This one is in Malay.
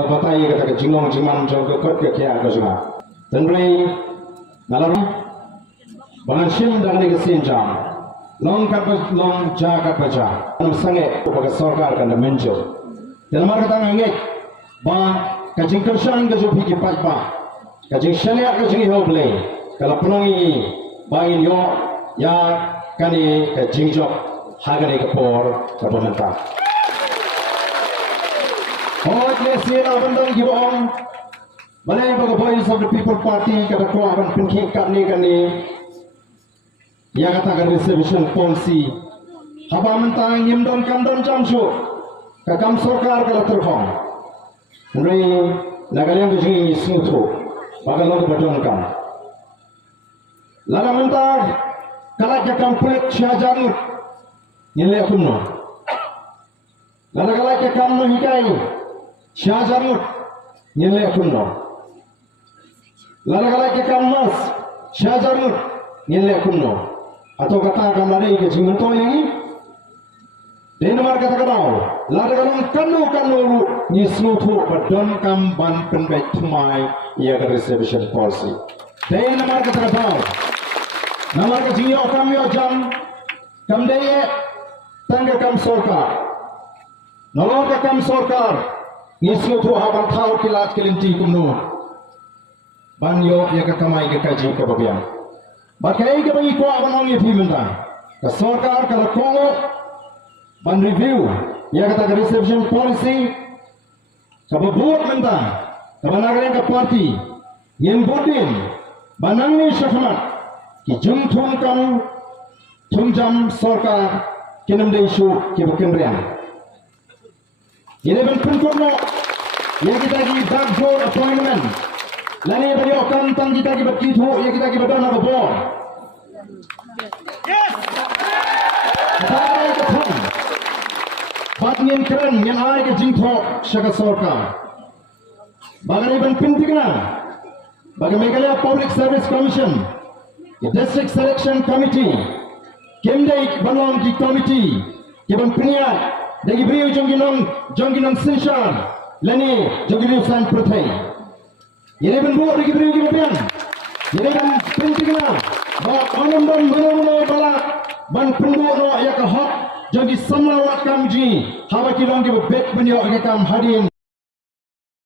kalau batai kata ke jingong jiman jong ke kot ke kia ke juga. Tenrei nalar bangan sim dah ni kesin jam. Long jaga baca. Anu sange upaga sarkar kan menjo. Dan mar kata ngangek ba kajing kersan ke jupi ki pa. Kajing syariat kajing hoble. Kalau penongi bain yo ya kani kajing jok hagani kapor kabonanta. Oh, yes, abandang gibong. Balai baga Voice of the People Party kata ko akan pinking kani. Ya kata reservation policy. Haba mentang yimdon kamdon jamsho. Kakam sarkar kala terhong. Nri nagalian bijing snutu. Bagalong badon kam. Lala mentang kala kakam kulit syajanut. Nilai kuno. Lala kala kakam nohikai. Syajarut nilai kuno. Lala-lala ke kamas syajarut nilai kuno. Atau kata kamari ke jimanto ini. Denmar kata kadau. Lala-lala kanu ni snutu badon kam ban penbet tumai ia ke reservation policy. Denmar kata kadau. Namar ke jinyo kamyo jam kam deye tangga kam sarkar. Nolong ke kam sarkar. Nisyo tu haban thau kilat kelinti kumno. Banyo ya kakamai ke kaji ke babian. Bakai ke bagi ko aban ong yepi menta. Ka sarkar kala kongo ban review ya kata reservation policy ka buat menta. Ka banagren ka party yen botin banang ni syahmat ki jumthum kam thumjam sarkar kinam desu ki bakendrian. Ini bentuknya yang kita lagi backdoor appointment. Lain bagi orang tang kita lagi berkitu, yang kita lagi berdoa nak board. Yes. Saya kata, batngin keren yang ada ke jingthok syakat sarkar. Bagani pentingnya, bagi Meghalaya Public Service Commission, District Selection Committee, Kemdai Balong di Committee, Kebun Peniat. Dagi beliau jongginong sinshan lani jongginong san prothai. Ini benbuat dagi beliau gibapian. Ini ben pentingna ba anandam manono bala ban penbuat no ya ka hak jonggi samlawat kamji haba kilong gibet benyo kam hadin